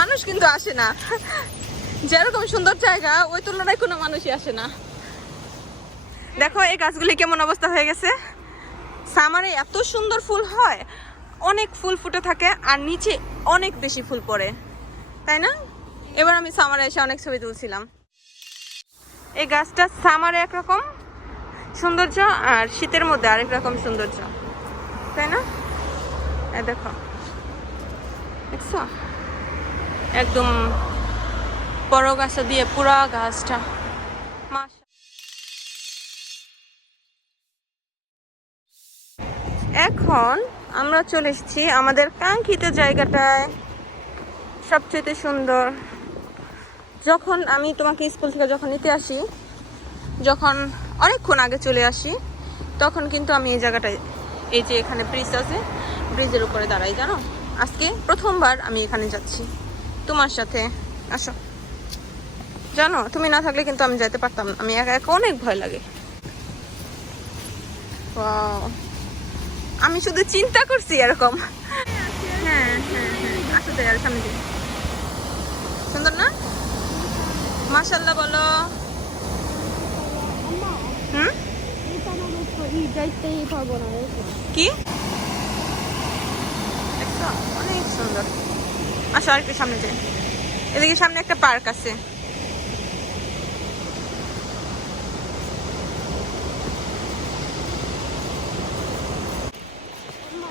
মানুষ কিন্তু আসে না, যেরকম সুন্দর জায়গা ওই তুলনায় কোনো মানুষই আসে না। দেখো এই গাছগুলি কেমন অবস্থা হয়ে গেছে। সামারে এত সুন্দর ফুল হয়, অনেক ফুল ফুটে থাকে আর নিচে অনেক বেশি ফুল পড়ে, তাই না? এবার আমি সামারে এসে অনেক ছবি তুলছিলাম। এই গাছটা সামারে একরকম সৌন্দর্য আর শীতের মধ্যে আরেক রকম সৌন্দর্য, তাই না? এই দেখো, দেখছো একদম বড় গাছ দিয়ে পুরা গাছটা। এখন আমরা চলে এসেছি আমাদের কাঙ্ক্ষিত জায়গাটায়, সবচেয়ে সুন্দর। যখন আমি তোমাকে স্কুল থেকে যখন নিতে আসি, যখন অনেকক্ষণ আগে চলে আসি, তখন কিন্তু আমি এই জায়গাটায়, এই যে এখানে ব্রিজ আছে, ব্রিজের উপরে দাঁড়াই। জানো, আজকে প্রথমবার আমি এখানে যাচ্ছি তোমার সাথে। আসো, জানো তুমি না থাকলে কিন্তু আমি যেতে পারতাম না, আমি একা একা অনেক ভয় লাগে। আমি শুধু চিন্তা করছি এরকম। হ্যাঁ হ্যাঁ হ্যাঁ, আসো তো আর সামনে দিকে। সুন্দর না? মাশাআল্লাহ বলো। কি অনেক সুন্দর। আসো আর একটু সামনে যাই, এদিকে সামনে একটা পার্ক আছে।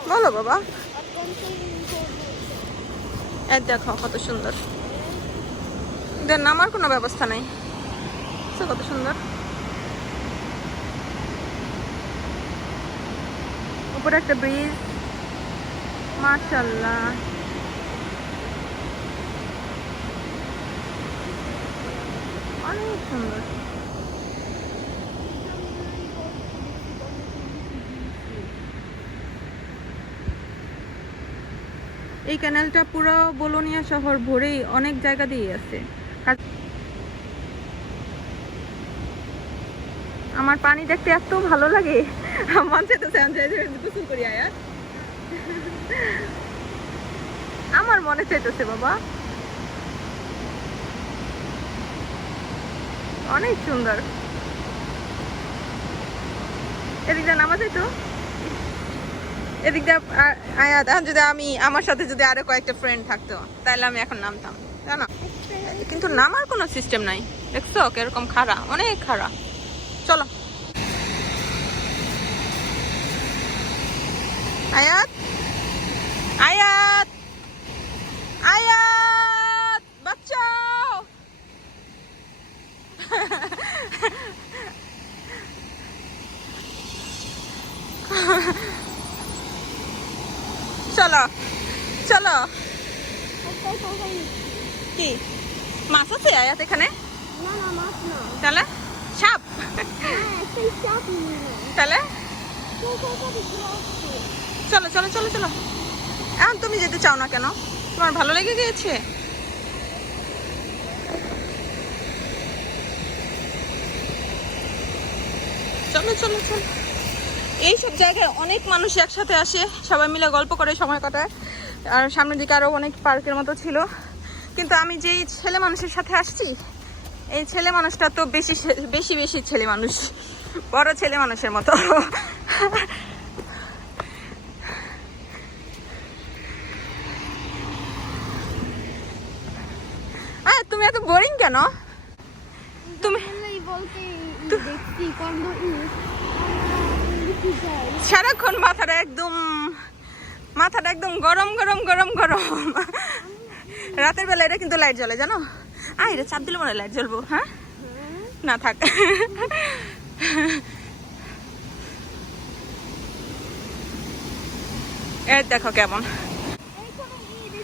বলো বাবা। দেখো কত সুন্দর, এদের নামার কোনো ব্যবস্থা নাই, কত সুন্দর। উপরে একটা ব্রিজ, মাশাআল্লাহ। অনেক সুন্দর। এই ক্যানেলটা পুরো বোলোনিয়া শহর ভরেই অনেক জায়গা দিয়ে আছে। আমার পানি দেখতে এত ভালো লাগে, মন চাইতেছে গোসল করি আয়াত। আমার মনে চাইতেছে বাবা, অনেক সুন্দর। এদিকটা নামা যায় তো, এদিকটা আয়াত। যদি আমি, আমার সাথে যদি আরো কয়েকটা ফ্রেন্ড থাকতো তাহলে আমি এখন নামতাম, জানো। কিন্তু নামার কোনো সিস্টেম নাই, দেখছো কিরকম খাড়া, অনেক খাড়া। চলো আয়াত, আয়াত, আয়াত বাঁচাও। চলো চলো। কি মাছ আছে আয়াত এখানে? তাহলে সাপ? তাহলে চলো চলো চলো চলো। এখন তুমি যেতে চাও না কেন? তোমার ভালো লেগে গিয়েছে? চলো চলো চলো। এইসব জায়গায় অনেক মানুষ একসাথে আসে, সবাই মিলে গল্প করে সময় কাটায়। আর সামনের দিকে আরো অনেক পার্কের মতো ছিল, কিন্তু আমি যেই ছেলে মানুষের সাথে আসছি, এই ছেলে মানুষটা তো বেশি বেশি বেশি ছেলে মানুষ, বড় ছেলে মানুষের মতো। তুমি এত বোরিং কেন? তুমি সারাক্ষণ মাথাটা একদম গরম গরম গরম গরম। রাতের বেলা এটা কিন্তু লাইট জ্বলে, জানো। এটা চাপ দিলে মনে হয় লাইট জ্বলবো। হ্যাঁ না থাক। এই দেখো কেমন।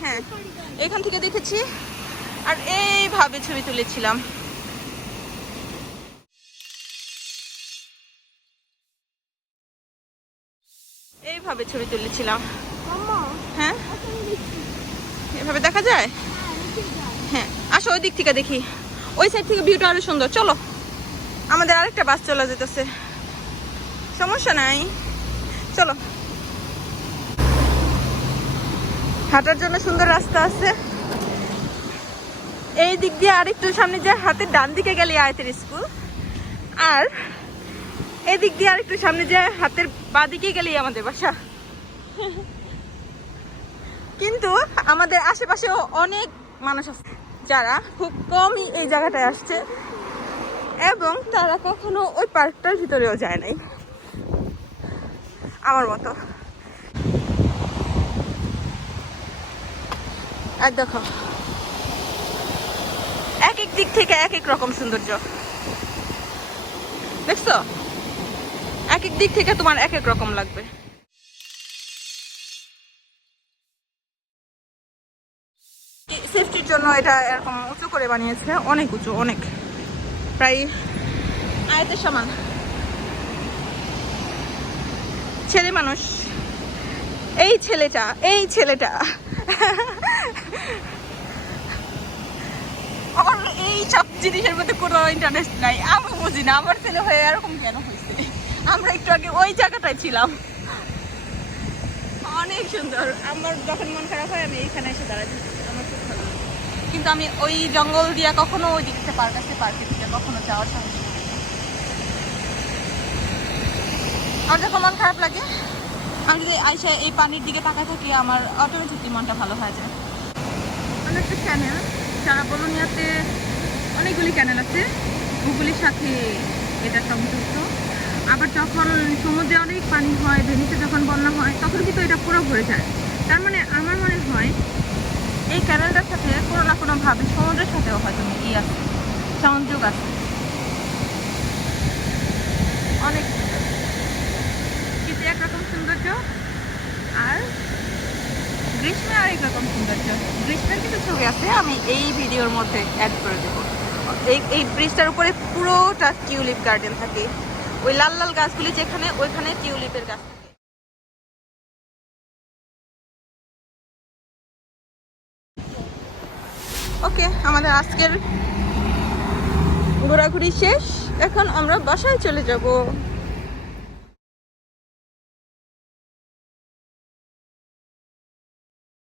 হ্যাঁ এখান থেকে দেখেছি আর এইভাবে ছবি তুলেছিলাম। এইভাবে ছবি তুলেছিলাম। হ্যাঁ এভাবে দেখা যায়। হ্যাঁ আসো ওই দিক থেকে দেখি, ওই সাইড থেকে ভিউটা আরো সুন্দর। চলো, আমাদের আরেকটা বাস চলে যেতেছে, সমস্যা নাই, চলো। হাঁটার জন্য সুন্দর রাস্তা আছে, এই দিক দিয়ে আরেকটু সামনে যে হাতের ডান দিকে গেলে আয়াতের স্কুল, আর এই দিক দিয়ে আরেকটু সামনে যে হাতের বাঁ দিকে গেলেই আমাদের বাসা। কিন্তু আমাদের আশেপাশেও অনেক মানুষ আছে যারা খুব কমই এই জায়গাটায় আসছে এবং তারা কখনো ওই পার্কটার ভিতরেও যায় নাই আমার মতো। আর দেখো এক এক দিক থেকে এক এক রকম সৌন্দর্য, দেখছো? এক এক দিক থেকে তোমার এক এক রকম লাগবে। সেফটির জন্য এটা এরকম উঁচু করে বানিয়েছে, অনেক উঁচু, অনেক, প্রায় আয়াতের সমান। ছেলে মানুষ, এই ছেলেটা আমার এই সব জিনিসের মধ্যে কোনো ইন্টারেস্ট নাই, আমি বুঝি না আমার ছেলে হয়ে এরকম কেন হয়েছে। আমরা একটু আগে ওই জায়গাটায় ছিলাম, অনেক সুন্দর। আমার যখন মন খারাপ হয় আমি এইখানে এসে দাঁড়াই, আমার খুব ভালো লাগে। কিন্তু আমি ওই জঙ্গল দিয়া কখনো ওই দিকে পার্ক আছে, পার্কের দিকে কখনো যাওয়ার সাহস করি না। আমার যখন মন খারাপ লাগে আমি যদি আইসা এই পানির দিকে তাকায় থাকি, আমার অটোমেটিকলি মনটা ভালো হয়ে যায়। অনেকটা ক্যানেল, সারা বলোনিয়াতে অনেকগুলি ক্যানেল আছে, ওগুলির সাথে এটা সংযুক্ত। আবার যখন সমুদ্রে অনেক পানি হয়, ভেনিতে যখন বন্যা হয়, তখন কিন্তু এটা পুরো ভরে যায়। তার মানে আমার মনে হয় এই ক্যানেলটার সাথে কোনো না কোনোভাবে সমুদ্রের সাথেও হয়তো আছে, সংযোগ আছে। অনেক কিন্তু একরকম সৌন্দর্য, আর গ্রীষ্মে আরেক রকম সৌন্দর্য। গ্রীষ্মের কিছু ছবি আছে, আমি এই ভিডিওর মধ্যে অ্যাড করে দেবো। এই ব্রিজটার উপরে পুরোটা টিউলিপ গার্ডেন থাকে, ওই লাল লাল গাছগুলি যেখানে, ওইখানে টিউলিপের গাছ থাকে। ওকে, আমাদের আজকের ঘোরাঘুরি শেষ, এখন আমরা বাসায় চলে যাব।